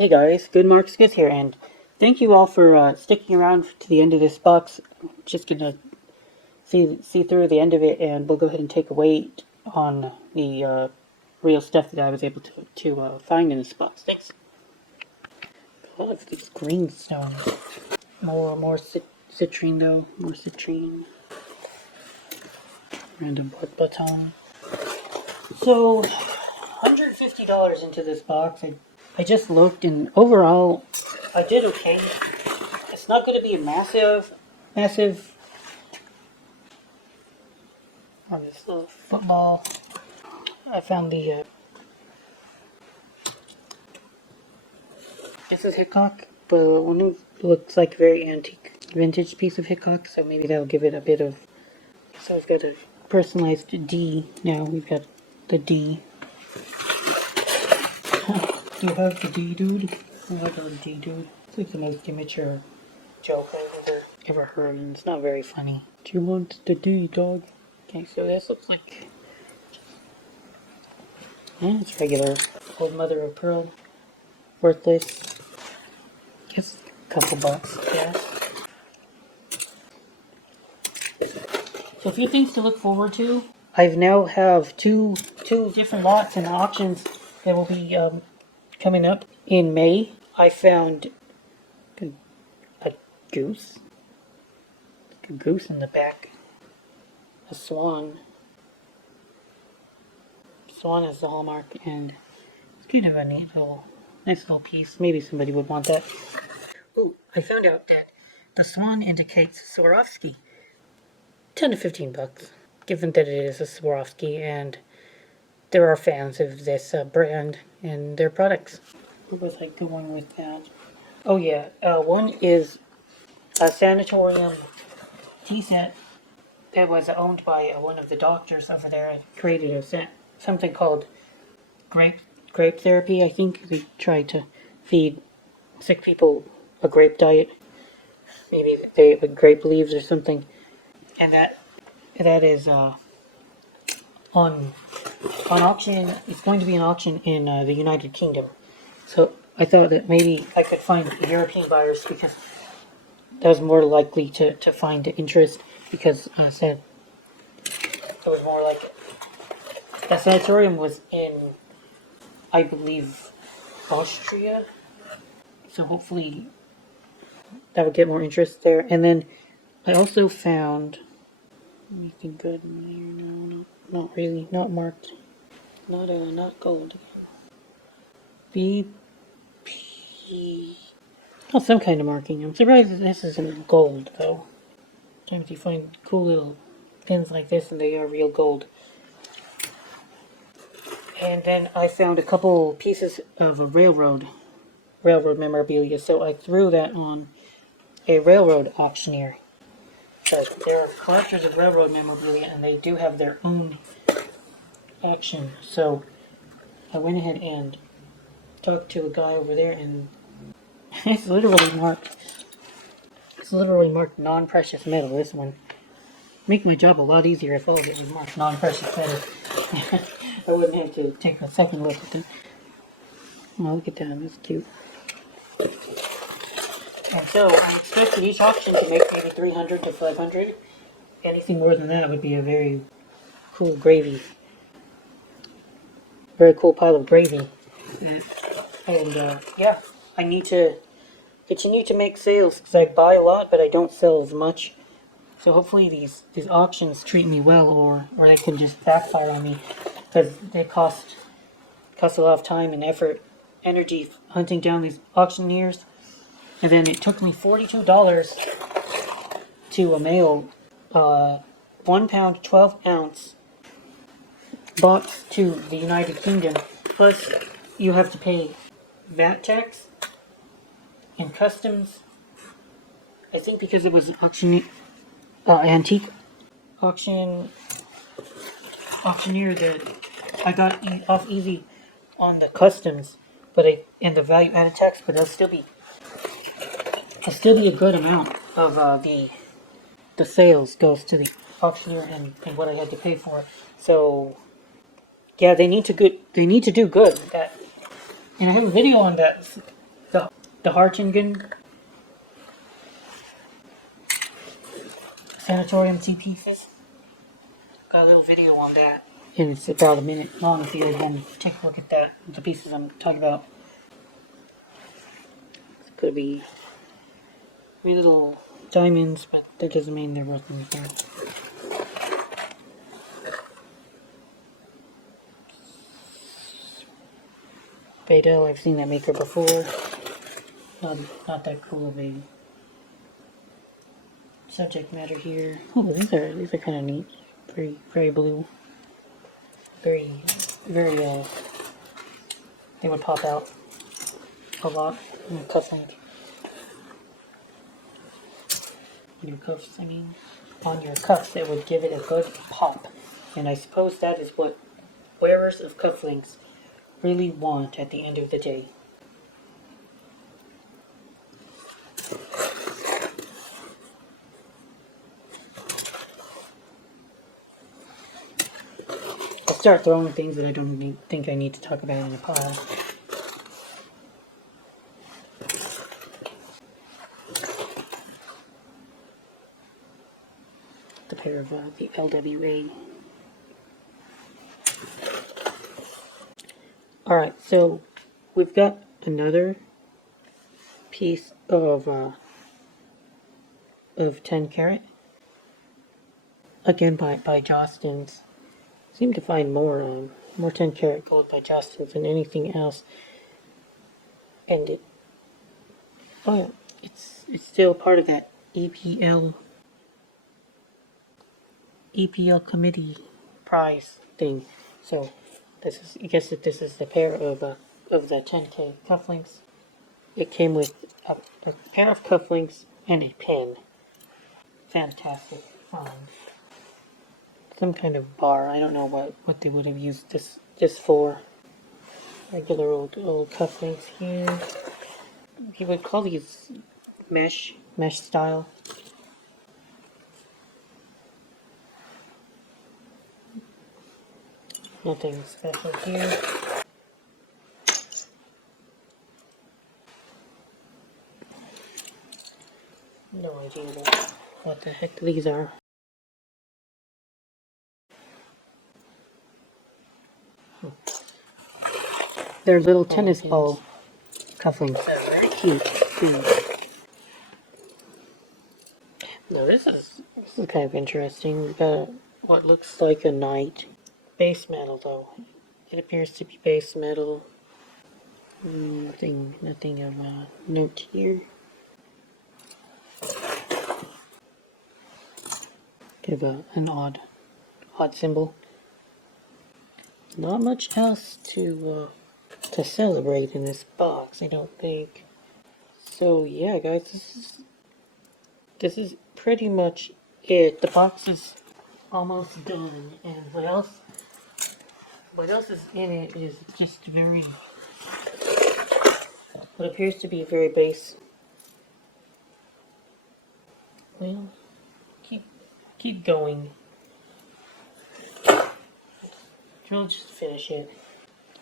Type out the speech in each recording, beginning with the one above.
Hey guys, Good Marks Good here, and thank you all for sticking around to the end of this box. Just gonna see through the end of it, and we'll go ahead and take a wait on the real stuff that I was able to find in this box. Thanks. Oh, it's these green stones. More citrine though. More citrine. Random blood baton. So, $150 into this box. I just looked, and overall, I did okay. It's not going to be a massive on this little football. I found the this is Hickok, but one of looks like a very antique vintage piece of Hickok, so maybe that'll give it a bit of. So we've got a personalized D now. We've got the D. Do you have the D, dude? I like the D, dude. It's like the most immature joke I've ever heard, and it's not very funny. Do you want the D, dog? Okay, so this looks like. Yeah, it's regular. Old mother of pearl. Worthless. Guess a couple bucks, yeah. So a few things to look forward to. I've now have two different lots and auctions that will be coming up in May. I found a goose. A goose in the back. A swan. Swan is the hallmark, and it's kind of a nice little piece. Maybe somebody would want that. Ooh, I found out that the swan indicates Swarovski. 10 to 15 bucks, given that it is a Swarovski, and there are fans of this brand and their products. Where was I going with that? Oh yeah, one is a sanatorium tea set that was owned by one of the doctors over there and created something called grape therapy. I think they tried to feed sick people a grape diet. Maybe they with grape leaves or something, and that is on auction. It's going to be an auction in the United Kingdom. So I thought that maybe I could find European buyers, because that was more likely to find interest, because I said it was more like it. That sanatorium was in, I believe, Austria. So hopefully that would get more interest there. And then I also found anything good in here? No, not really. Not marked. Not gold. BP. Oh, some kind of marking. I'm surprised that this isn't gold, though. Sometimes you find cool little pins like this, and they are real gold. And then I found a couple pieces of a railroad memorabilia, so I threw that on a railroad auctioneer. But there are collectors of railroad memorabilia, and they do have their own auction. So I went ahead and talked to a guy over there, and it's literally marked non-precious metal. This one make my job a lot easier if all of it was marked non-precious metal. I wouldn't have to take a second look at them. Oh, look at that, that's cute. And so I expected each auction to make maybe 300 to 500. Anything more than that would be a very cool gravy. Very cool pile of gravy. And yeah, I need to continue to make sales, because I buy a lot, but I don't sell as much. So hopefully these auctions treat me well, or they can just backfire on me, because they cost a lot of time and effort, energy hunting down these auctioneers. And then it took me $42 to mail 1 pound 12 ounce box to the United Kingdom. Plus you have to pay VAT tax and customs. I think because it was an antique auctioneer, that I got off easy on the customs, and the value added tax, but it'll still be a good amount of the sales goes to the auctioneer and what I had to pay for it. So yeah, they need to do good. And I have a video on that The Hartingen Sanatorium 2 pieces. Got a little video on that. And it's about a minute long if you want to take a look at that. The pieces I'm talking about. It's gonna be three little diamonds, but that doesn't mean they're worth anything. Beidel, I've seen that maker before. Not that cool of a subject matter here. Oh, these are kind of neat. Very blue. Very they would pop out a lot in a cufflink. Your cuffs, I mean, on your cuffs, it would give it a good pop. And I suppose that is what wearers of cufflinks really want at the end of the day. I'll start throwing things that I don't think I need to talk about in a pile. The pair of the LWA. Alright, so we've got another piece of 10 karat. Again by Jostens. Seem to find more 10 karat gold by Jostens than anything else. And it's still part of that EPL committee prize thing. So I guess that this is the pair of the 10K cufflinks. It came with a pair of cufflinks and a pen. Fantastic find. Some kind of bar. I don't know what they would have used this for. Regular old cufflinks here. You would call these mesh style. Nothing special here. No idea what the heck these are. They're little tennis ball cufflinks. Very cute. Now this is kind of interesting. We've got what looks like a knight. Base metal though. It appears to be base metal. Nothing of note here. Give an odd symbol. Not much else to celebrate in this box, I don't think. So yeah, guys, this is pretty much it. The box is almost done, and what else is in it is just what appears to be very base. Well, keep going. We'll just finish it.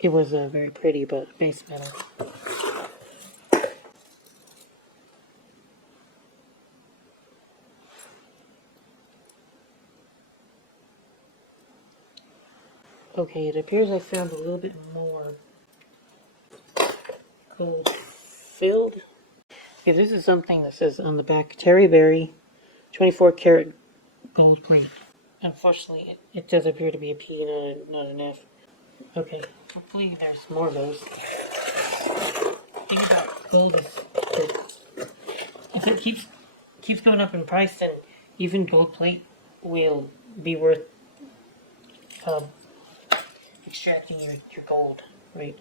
It was very pretty, but base metal. Okay, it appears I found a little bit more gold filled. Okay, this is something that says on the back, Terry Berry, 24 karat gold plate. Unfortunately, it does appear to be a P, not an F. Okay, hopefully there's more of those. The thing about gold is if it keeps going up in price, then even gold plate will be worth extracting your gold, right?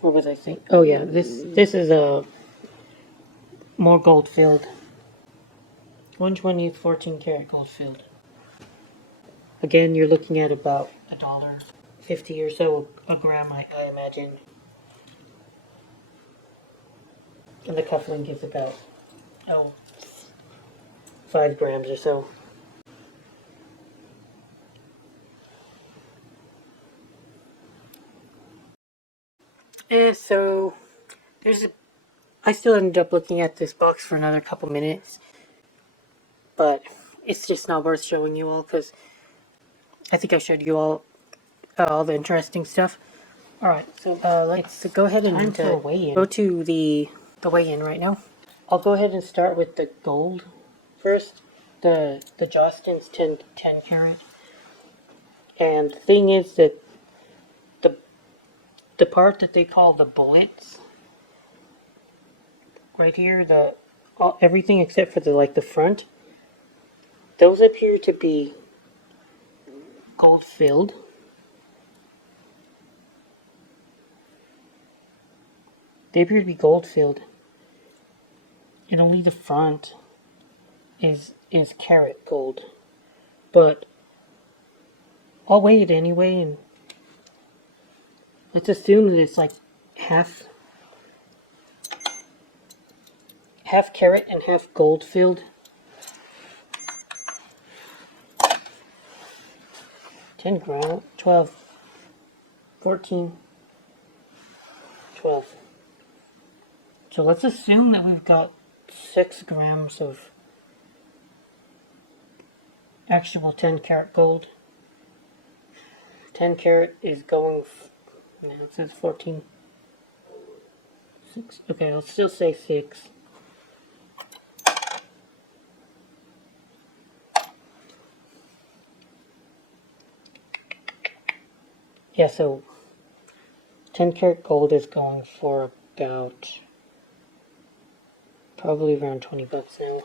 What was I saying? Oh yeah, this is a more gold filled. 120th 14 karat gold filled. Again, you're looking at about $1.50 or so a gram, I imagine. And the cufflink is about 5 grams or so. And so there's I still ended up looking at this box for another couple minutes, but it's just not worth showing you all because I think I showed you all the interesting stuff. Alright, so let's go ahead and go to the weigh-in right now. I'll go ahead and start with the gold first. The Jostens 10 karat. And the thing is that the part that they call the bullets right here, everything except for the front, those appear to be gold filled. They appear to be gold filled. And only the front is carat gold. But I'll weigh it anyway, and let's assume that it's like half carat and half gold filled. 10 grams, 12, 14, 12. So let's assume that we've got 6 grams of actual 10 karat gold. 10 karat is going, now it says 14. 6, okay, I'll still say 6. Yeah, so 10 karat gold is going for about, probably around 20 bucks now.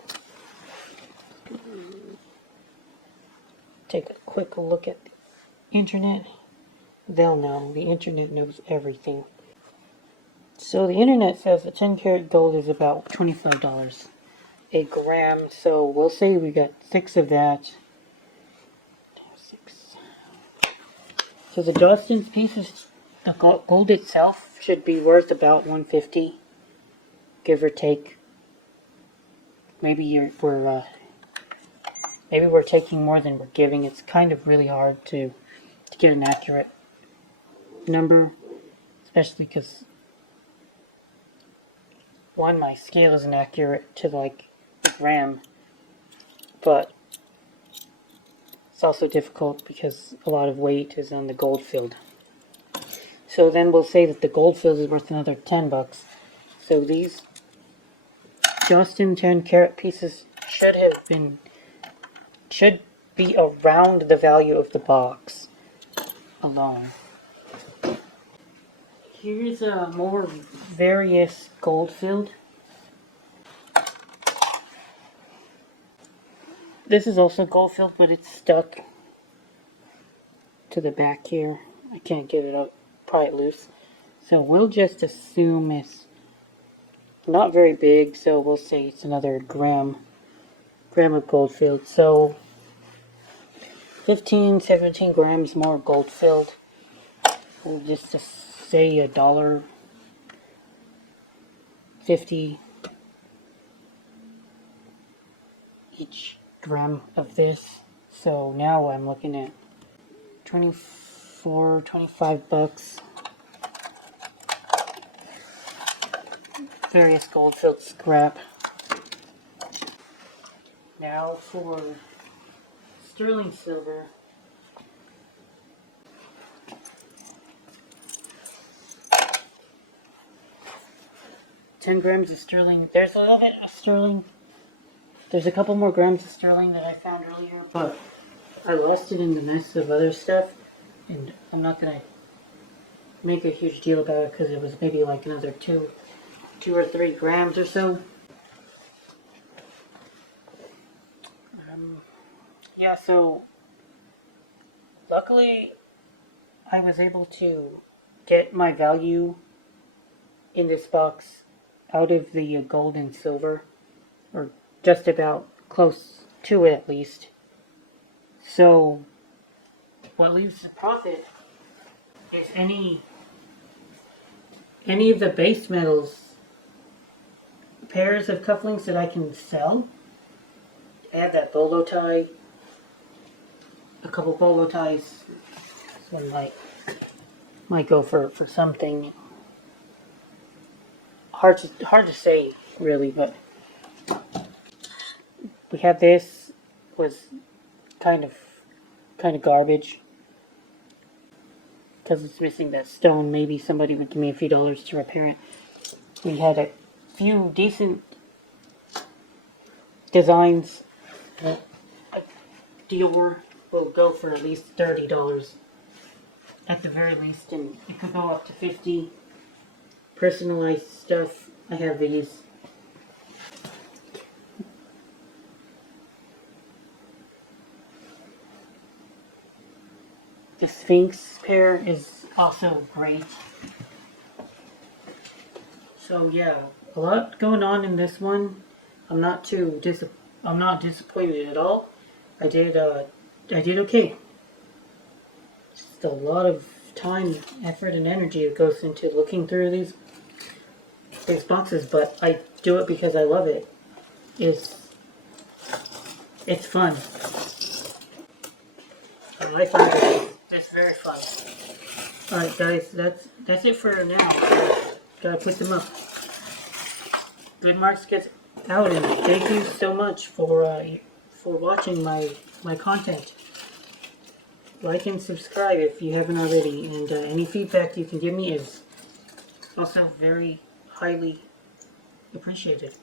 Take a quick look at the internet. They'll know. The internet knows everything. So the internet says that 10 karat gold is about $25 a gram. So we'll say we got 6 of that. 6. So the Jostens pieces, the gold itself should be worth about $150, give or take. Maybe we're taking more than we're giving. It's kind of really hard to get an accurate number, especially because one, my scale isn't accurate to like the gram, but it's also difficult because a lot of weight is on the gold filled. So then we'll say that the gold filled is worth another 10 bucks. So these Jostens 10 karat pieces should be around the value of the box alone. Here's a more various gold filled. This is also gold filled, but it's stuck to the back here. I can't get it up, pry it loose. So we'll just assume it's not very big, so we'll say it's another gram of gold filled. So 15, 17 grams more gold filled. We'll just say $1.50 each gram of this. So now I'm looking at 24, 25 bucks. Various gold filled scrap. Now for sterling silver. $10 grams of sterling. There's a little bit of sterling. There's a couple more grams of sterling that I found earlier, but I lost it in the mess of other stuff, and I'm not gonna make a huge deal about it because it was maybe like another 2 or 3 grams or so. Yeah, so luckily I was able to get my value in this box out of the gold and silver, or just about close to it at least. So what leaves the profit is any of the base metals pairs of cufflinks that I can sell. I have that bolo tie, a couple bolo ties. This one might go for something hard to say really, but we have this was kind of garbage because it's missing that stone. Maybe somebody would give me a few dollars to repair it. We had a few decent designs. A Dior will go for at least $30 at the very least, and it could go up to 50. Personalized stuff. I have these. The Sphinx pair is also great. So yeah, a lot going on in this one. I'm not disappointed at all. I did okay. Just a lot of time, effort, and energy that goes into looking through these boxes, but I do it because I love it. It's fun. I find it's very fun. Alright guys, that's it for now. Gotta put them up. Good Marks gets out, and thank you so much for watching my content. Like and subscribe if you haven't already, and any feedback you can give me is also very highly appreciated.